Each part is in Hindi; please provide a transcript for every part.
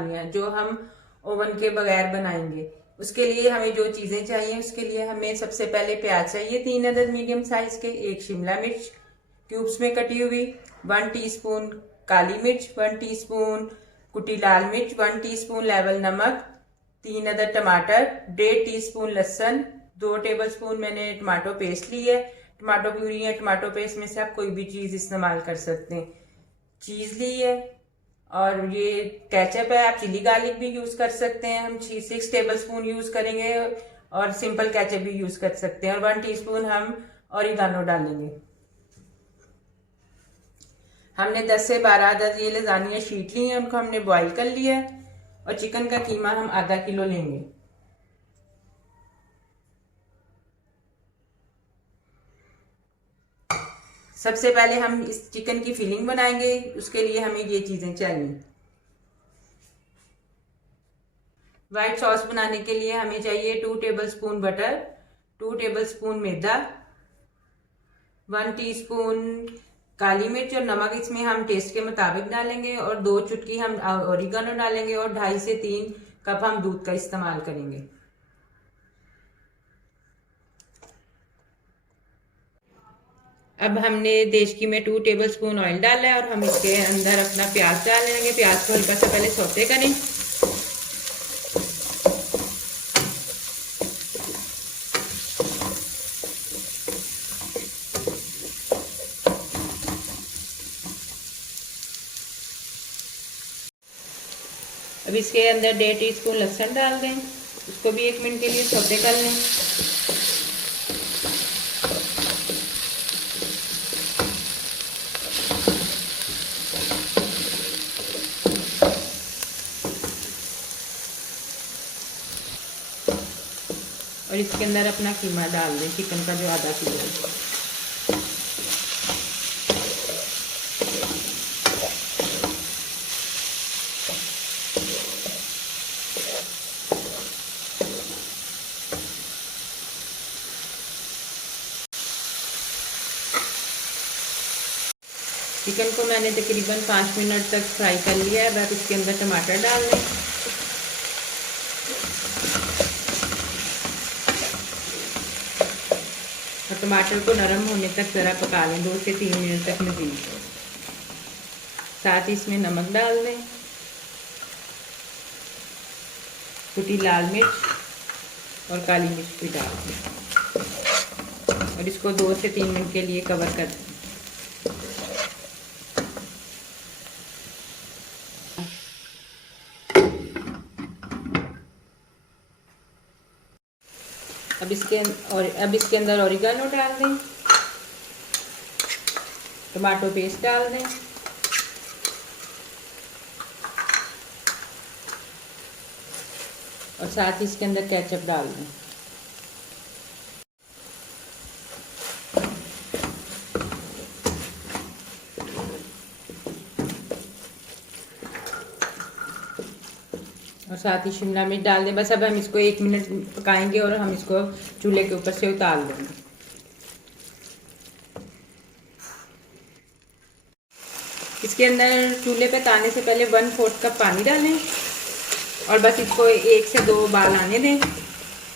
बिरयानियाँ जो हम ओवन के बगैर बनाएंगे। उसके लिए हमें जो चीज़ें चाहिए, उसके लिए हमें सबसे पहले प्याज चाहिए 3 अदद मीडियम साइज के, 1 शिमला मिर्च क्यूब्स में कटी हुई, 1 टीस्पून काली मिर्च, 1 टीस्पून कुटी लाल मिर्च, 1 टीस्पून लेवल नमक, 3 अदद टमाटर, 1.5 टीस्पून लहसुन, 2 टेबलस्पून मैंने टमाटो पेस्ट ली है। टमाटो प्यूरी या टमाटो पेस्ट में से आप कोई भी चीज़ इस्तेमाल कर सकते हैं। चीज़ ली है और ये केचप है, आप चिली गार्लिक भी यूज़ कर सकते हैं। हम 6 टेबलस्पून यूज़ करेंगे और सिंपल केचप भी यूज़ कर सकते हैं। और 1 टीस्पून हम ऑरिगानो डालेंगे। हमने 10 से 12 अदद ये लजानिया शीट ली हैं, उनको हमने बॉईल कर लिया है। और चिकन का कीमा हम आधा किलो लेंगे। सबसे पहले हम इस चिकन की फिलिंग बनाएंगे, उसके लिए हमें ये चीज़ें चाहिए। व्हाइट सॉस बनाने के लिए हमें चाहिए 2 टेबलस्पून बटर, 2 टेबलस्पून मैदा, 1 टीस्पून काली मिर्च और नमक इसमें हम टेस्ट के मुताबिक डालेंगे, और 2 चुटकी हम ऑरिगेनो डालेंगे, और 2.5 से 3 कप हम दूध का इस्तेमाल करेंगे। अब हमने देशकी में 2 टेबलस्पून ऑयल डाला है और हम इसके अंदर अपना प्याज डाल लेंगे। प्याज को हल्का सा पहले सौते करें। अब इसके अंदर 1.5 टीस्पून लहसुन डाल दें, उसको भी 1 मिनट के लिए सौते कर लें। और इसके अंदर अपना कीमा डाल दें, चिकन का जो आधा किलो है। चिकन को मैंने तकरीबन 5 मिनट तक फ्राई कर लिया है। अब इसके अंदर टमाटर डाल दें। और टमाटर को नरम होने तक ज़रा पका लें, 2 से 3 मिनट तक मज़ीद। साथ ही इसमें नमक डाल दें, कुटी लाल मिर्च और काली मिर्च भी डाल दें, और इसको 2 से 3 मिनट के लिए कवर कर दें। अब इसके अंदर ऑरिगेनो डाल दें, टमाटो पेस्ट डाल दें, और साथ ही इसके अंदर केचप डाल दें। और साथ ही शिमला मिर्च डाल दें। बस अब हम इसको 1 मिनट पकाएंगे और हम इसको चूल्हे के ऊपर से उतार देंगे। इसके अंदर चूल्हे पे उतारने से पहले 1/4 कप पानी डालें और बस इसको 1 से 2 उबाल आने दें,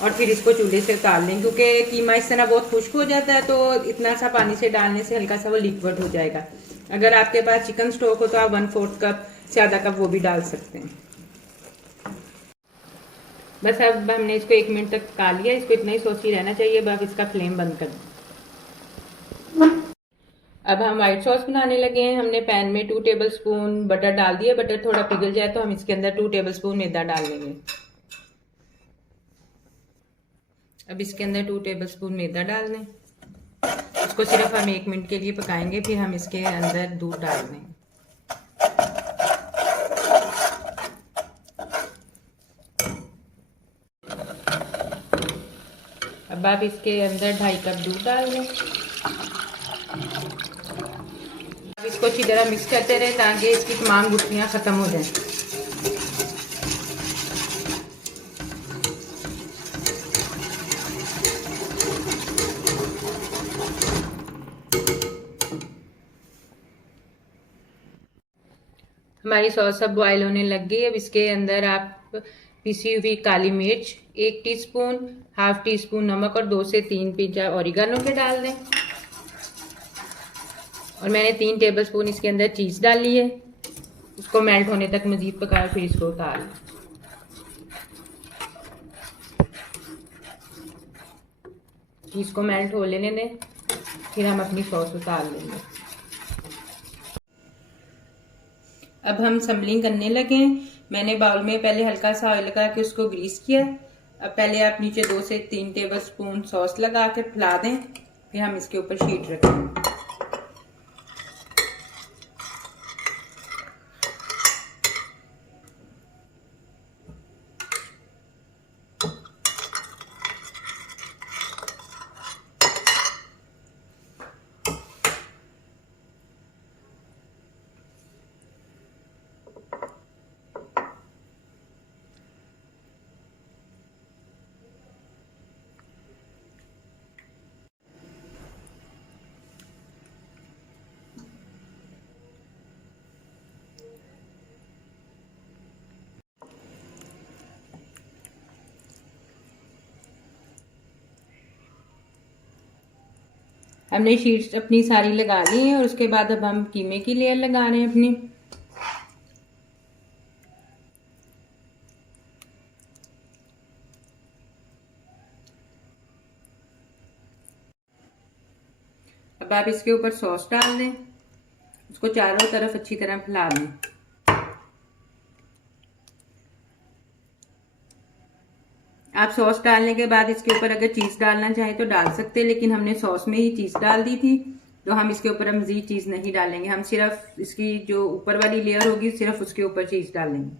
और फिर इसको चूल्हे से उतार लें। क्योंकि कीमा इस तरह बहुत खुश्क हो जाता है, तो इतना सा पानी से डालने से हल्का सा वो लिक्विड हो जाएगा। अगर आपके पास चिकन स्टॉक हो तो आप 1/4 कप से आधा कप वो भी डाल सकते हैं। बस अब हमने इसको 1 मिनट तक पका लिया। इसको इतना ही सॉसी रहना चाहिए। अब इसका फ्लेम बंद कर दें। अब हम व्हाइट सॉस बनाने लगे हैं। हमने पैन में 2 टेबलस्पून बटर डाल दिया। बटर थोड़ा पिघल जाए तो हम इसके अंदर 2 टेबलस्पून मैदा डाल देंगे। अब इसके अंदर 2 टेबलस्पून मैदा डाल दें। इसको सिर्फ हम 1 मिनट के लिए पकाएंगे, फिर हम इसके अंदर दूध डाल देंगे। अब आप इसके अंदर 2.5 कप दूध डाल दें। अब इसको अच्छी तरह मिक्स करते रहे ताकि इसकी तमाम गुठलियाँ ख़त्म हो जाएं। हमारी सॉस अब बॉयल होने लग गई। अब इसके अंदर आप पिसी हुई काली मिर्च 1 टीस्पून, हाफ टी स्पून नमक और 2 से 3 पिंच ऑरिगेनो के डाल दें। और मैंने 3 टेबलस्पून इसके अंदर चीज़ डाली है। इसको मेल्ट होने तक मज़ीद पकाएं, फिर इसको उतार लें। चीज़ को मेल्ट हो लेने दें, फिर हम अपनी सॉस उतार लेंगे। अब हम सम्बलिंग करने लगे। मैंने बाउल में पहले हल्का सा ऑयल लगा के उसको ग्रीस किया। अब पहले आप नीचे 2 से 3 टेबलस्पून सॉस लगा के फैला दें, फिर हम इसके ऊपर शीट रखेंगे। हमने शीट्स अपनी सारी लगा ली हैं और उसके बाद अब हम कीमे की लेयर लगा रहे हैं अपनी। अब आप इसके ऊपर सॉस डाल दें, उसको चारों तरफ अच्छी तरह फैला दें। आप सॉस डालने के बाद इसके ऊपर अगर चीज़ डालना चाहें तो डाल सकते हैं, लेकिन हमने सॉस में ही चीज़ डाल दी थी तो हम इसके ऊपर मज़ीद चीज़ नहीं डालेंगे। हम सिर्फ इसकी जो ऊपर वाली लेयर होगी सिर्फ उसके ऊपर चीज़ डालेंगे।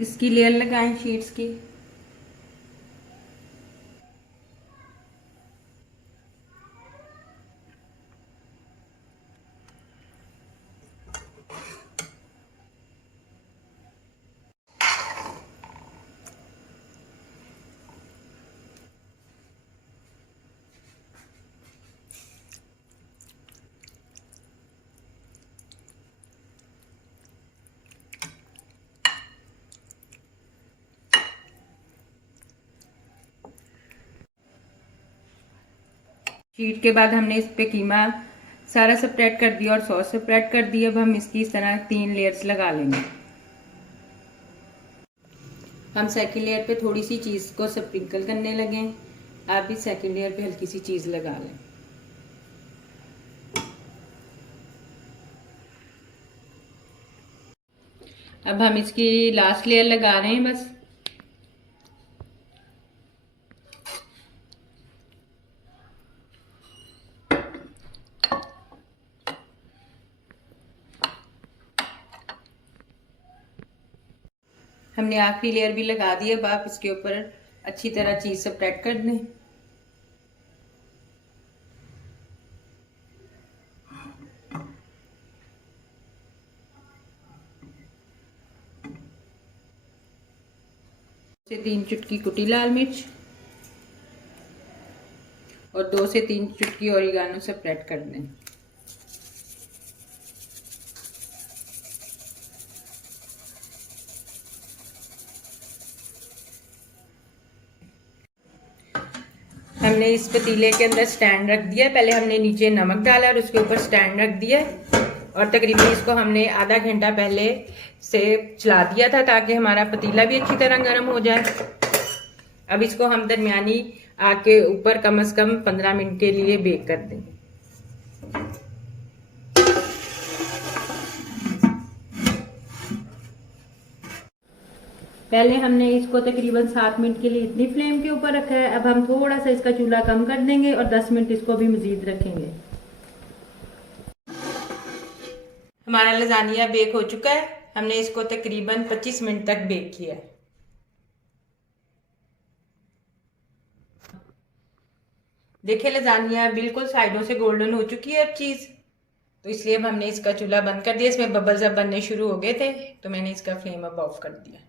इसकी लेयर लगाएं शीट्स की। शीट के बाद हमने इस पे कीमा सारा स्प्रेड कर दिया और सॉस स्प्रेड कर दी। अब हम इसकी इस तरह 3 लेयर्स लगा लेंगे। हम सेकंड लेयर पे थोड़ी सी चीज़ को स्प्रिंकल करने लगे। आप भी सेकंड लेयर पे हल्की सी चीज़ लगा लें। अब हम इसकी लास्ट लेयर लगा रहे हैं बस। हमने आखिरी लेयर भी लगा दी। अब आप इसके ऊपर अच्छी तरह चीज़ स्प्रेड कर दें। से 3 चुटकी कुटी लाल मिर्च और 2 से 3 चुटकी ऑरिगेनो स्प्रेड कर दें। हमने इस पतीले के अंदर स्टैंड रख दिया। पहले हमने नीचे नमक डाला और उसके ऊपर स्टैंड रख दिया और तकरीबन इसको हमने आधा घंटा पहले से चला दिया था ताकि हमारा पतीला भी अच्छी तरह गर्म हो जाए। अब इसको हम दरमियानी आग के ऊपर कम से कम 15 मिनट के लिए बेक कर दें। पहले हमने इसको तकरीबन 7 मिनट के लिए इतनी फ्लेम के ऊपर रखा है। अब हम थोड़ा सा इसका चूल्हा कम कर देंगे और 10 मिनट इसको भी मजीद रखेंगे। हमारा लजानिया बेक हो चुका है। हमने इसको तकरीबन 25 मिनट तक बेक किया है। देखिए लजानिया बिल्कुल साइडों से गोल्डन हो चुकी है अब चीज। तो इसलिए अब हमने इसका चूल्हा बंद कर दिया। इसमें बबल्स अब बनने शुरू हो गए थे तो मैंने इसका फ्लेम अब ऑफ कर दिया।